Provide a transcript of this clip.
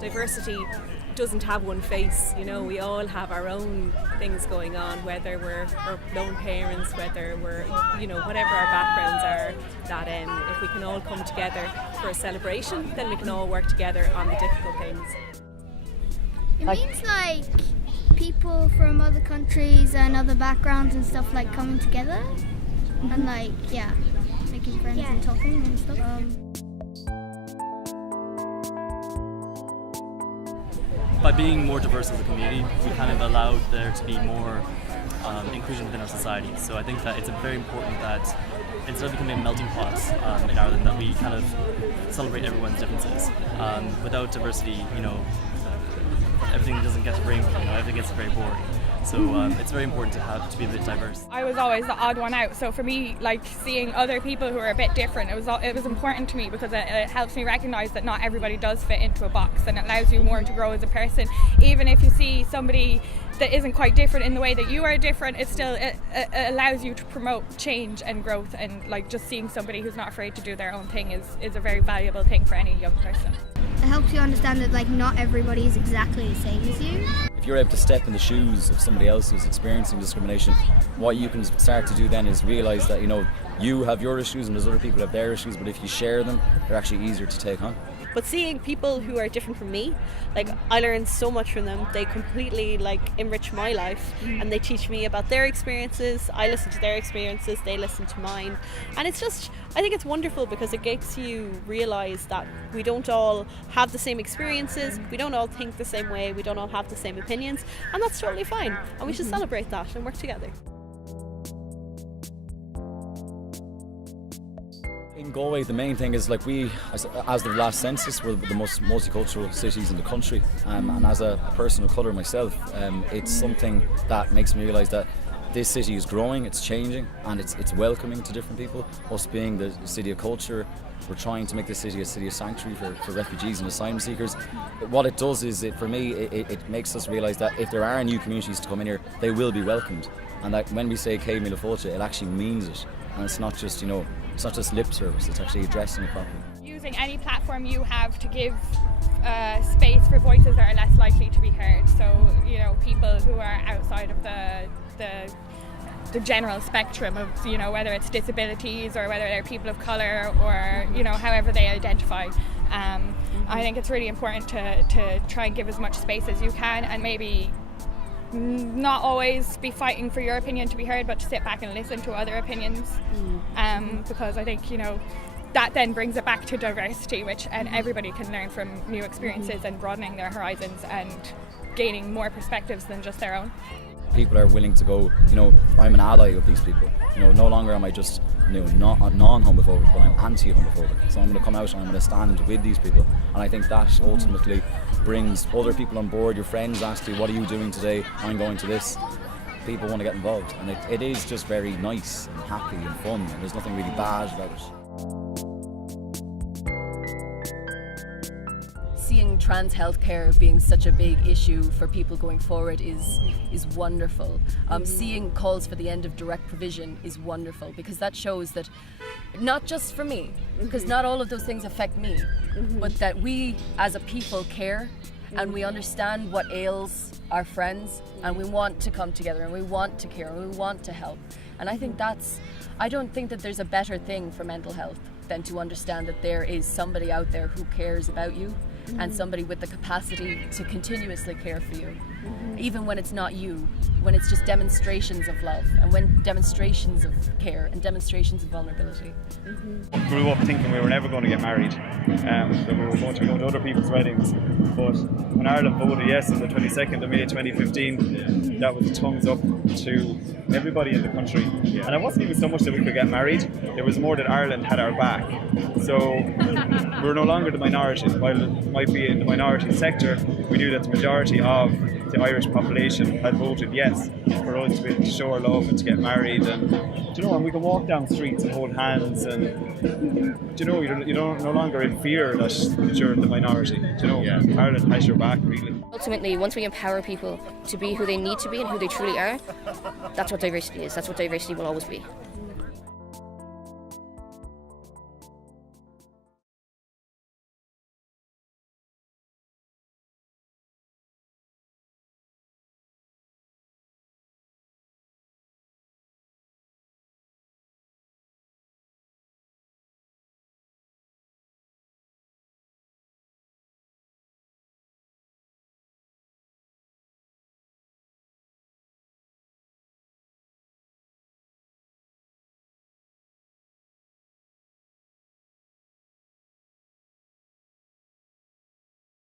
Diversity doesn't have one face, you know, we all have our own things going on, whether we're lone parents, whether we're, you know, whatever our backgrounds are, that if we can all come together for a celebration, then we can all work together on the difficult things. It means like people from other countries and other backgrounds and stuff like coming together and like, yeah, making friends and talking and stuff. By being more diverse as a community, we kind of allowed there to be more inclusion within our society. So I think that it's very important that instead of becoming a melting pot in Ireland, that we kind of celebrate everyone's differences. Without diversity, you know, everything doesn't get to bring, you know, everything gets very boring. So it's very important to be a bit diverse. I was always the odd one out, so for me, like seeing other people who are a bit different, it was important to me because it helps me recognise that not everybody does fit into a box, and it allows you more to grow as a person. Even if you see somebody that isn't quite different in the way that you are different, it allows you to promote change and growth, and like just seeing somebody who's not afraid to do their own thing is a very valuable thing for any young person. It helps you understand that like not everybody is exactly the same as you. If you're able to step in the shoes of somebody else who's experiencing discrimination, what you can start to do then is realise that, you know, you have your issues and there's other people who have their issues, but if you share them, they're actually easier to take on. But seeing people who are different from me, like I learn so much from them. They completely like enrich my life, and they teach me about their experiences. I listen to their experiences, they listen to mine, and it's just, I think it's wonderful because it makes you realise that we don't all have the same experiences, we don't all think the same way, we don't all have the same opinions, and that's totally fine, and we should celebrate that and work together. In Galway, the main thing is like we, as the last census, we're the most multicultural cities in the country, and as a person of colour myself, it's something that makes me realise that this city is growing, it's changing, and it's welcoming to different people. Us being the city of culture, we're trying to make this city a city of sanctuary for refugees and asylum seekers. What it does is, for me, it makes us realise that if there are new communities to come in here, they will be welcomed, and that when we say Cé Míle Fáilte, it actually means it, and it's not just, you know, it's not just lip service, it's actually addressing it properly. Using any platform you have to give space for voices that are less likely to be heard. So, you know, people who are outside of the general spectrum of, you know, whether it's disabilities or whether they're people of colour or, you know, however they identify. I think it's really important to try and give as much space as you can, and maybe not always be fighting for your opinion to be heard, but to sit back and listen to other opinions, because I think, you know, that then brings it back to diversity, and everybody can learn from new experiences and broadening their horizons and gaining more perspectives than just their own. People are willing to go, you know, I'm an ally of these people. You know, no longer am I just, you know, not non-homophobic, but I'm anti-homophobic. So I'm going to come out and I'm going to stand with these people. And I think that ultimately brings other people on board. Your friends ask you, what are you doing today? I'm going to this. People want to get involved. And it is just very nice and happy and fun. And there's nothing really bad about it. Seeing trans healthcare being such a big issue for people going forward is wonderful. Seeing calls for the end of direct provision is wonderful, because that shows that not just for me, because not all of those things affect me, but that we as a people care, and we understand what ails our friends, and we want to come together, and we want to care, and we want to help. And I think I don't think that there's a better thing for mental health than to understand that there is somebody out there who cares about you, and somebody with the capacity to continuously care for you, even when it's not you, when it's just demonstrations of love, and when demonstrations of care and demonstrations of vulnerability. Grew up thinking we were never going to get married, that we were going to go to other people's weddings, but when Ireland voted yes on the 22nd of May 2015, that was a thumbs up to everybody in the country. And it wasn't even so much that we could get married, it was more that Ireland had our back. So we're no longer the minority. While it might be in the minority sector, we knew that the majority of the Irish population had voted yes for us to be able to show our love and to get married, and and we can walk down streets and hold hands, and you don't no longer in fear that you're the minority. Ireland has your back, really. Ultimately, once we empower people to be who they need to be and who they truly are, that's what diversity is. That's what diversity will always be.